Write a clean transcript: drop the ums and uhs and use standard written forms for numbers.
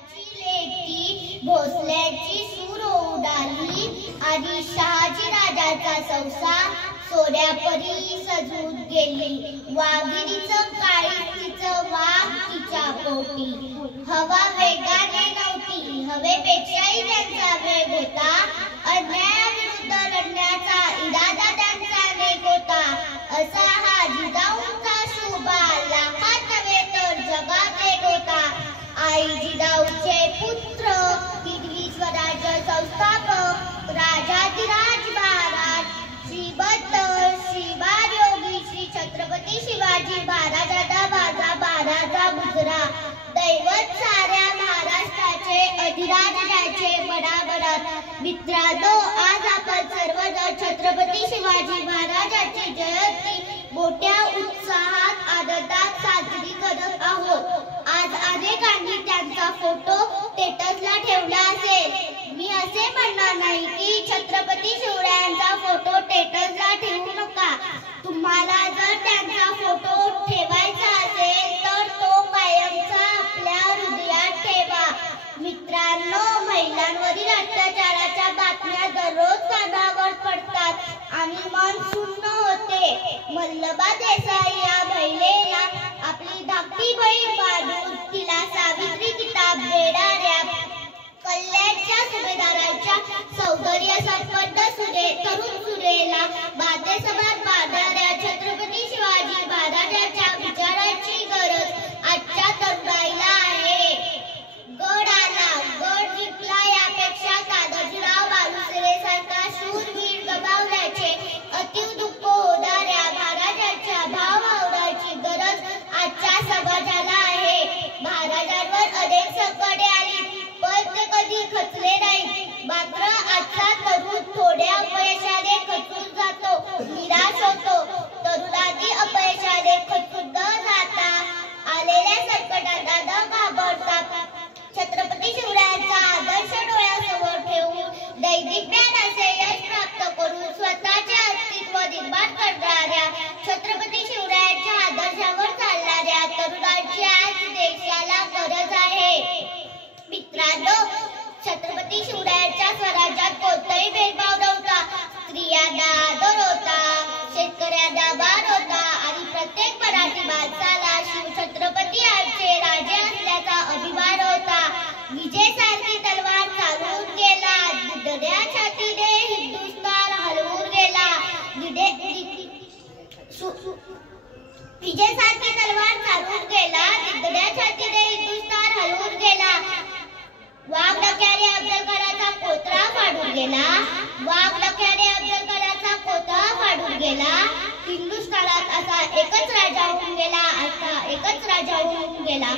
भोसल्याची लेकी भोसल्याची सूर उडाली आणि शहाजी राजाचा संसार सोऱ्यापरी सजून गेली. वाघिणीचं काळीज तिचं वाघ तिच्या पोटी. हवा वेगाने नव्हती, हवेपेक्षाही त्यांचा वेग होता. अन्यायाविरुद्ध लढण्याचा इरादा त्यांचा नेक होता. असा हा जिजाऊंचा शुभा लाखात नव्हे तर जगात एक होता. आई जिजाऊचे पुत्र हिरवी स्वराज्य संस्थापक राजाधिराज महाराज श्रीबद्ध श्रीवार योगी श्री छत्रपती शिवाजी महाराजांचा माझा बाराचा मुजरा. दैवत साऱ्या महाराष्ट्राचे अधिराज्याचे बडाबडाट. मित्रांनो, आज आपण सर्वजण छत्रपती शिवाजी महाराजांची जयंती मोठ्या उत्साहात आनंदात साजरी करत आहोत. आज अनेकांनी त्यांचा फोटो स्टेटसला ठेवला असेल. मी असे म्हणणार नाही की छत्रपती शिवरायांचा फोटो स्टेटसला ठेवू नका. तुम्हाला जर त्यांचा फोटो ठेवायचा असेल तर तो कायमचा आपल्या हृदयात ठेवा. मित्रांनो, महिलांवरील अत्याचाराच्या बातम्या दररोज कानावर पडतात आणि मन सुन्न होते. मल्लबा देसाई या महिलेला आपली धाकटी बहीण मानून तिला सावित्री किताब देणाऱ्या कल्याणच्या सुभेदाराच्या सौंदर्य संपन्न तरुण सुरेला बातेसभात मांडणाऱ्या छत्रपती शिवाजी महाराजांच्या विचारांची गरज आजच्या तरुणाईला आहे. गड आला, गड जिंकला यापेक्षा तानाजीराव मालुसरेसारखा शूरवीर गमावल्याचे अतीव दुःख होणाऱ्या महाराजांच्या भावभावनाची गरज आजच्या समाजाला आहे. महाराजांवर अनेक संकटे आली पण ते कधी खचले नाही. मात्र आजचा तरुण थोड्या अपयशाने खचून जातो, निराश होतो. तरुणांनी अपयशाने खचून न जाता आलेल्या संकटांना न घाबरता छत्रपती शिवरायांचा आदर्श डोळ्यासमोर ठेवून दैनिक ज्ञानाचे यश प्राप्त करून स्वतःचे अस्तित्व निर्माण करणाऱ्या छत्रपती शिवरायांच्या आदर्शावर चालणाऱ्या तरुणांची आज देशाला गरज आहे. मित्रांनो, छत्रपती शिवरायांच्या स्वराज्यात कोणताही भेदभाव नव्हता. स्त्रियांना आदर होता, शेतकऱ्यांना मान होता आणि प्रत्येक मराठी माणसाला शिवछत्रपती आमचे राजे असल्याचा अभिमान होता. विजेसारखी तलवार चालवून गेला, दुधड्या छातीने हिंदुस्थान हलवून गेला. विजेसारखी तलवार चालवून गेला, दुधड्या छातीने हिंदुस्थान हलवून गेला. वाघ डोक्याने अफजलखानाचा कोथळा फाडून गेला. वाघ डोक्याने अफजलखानाचा कोथळा फाडून गेला. हिंदुस्थानात असा एकच राजा होऊन गेला, असा एकच राजा होऊन गेला.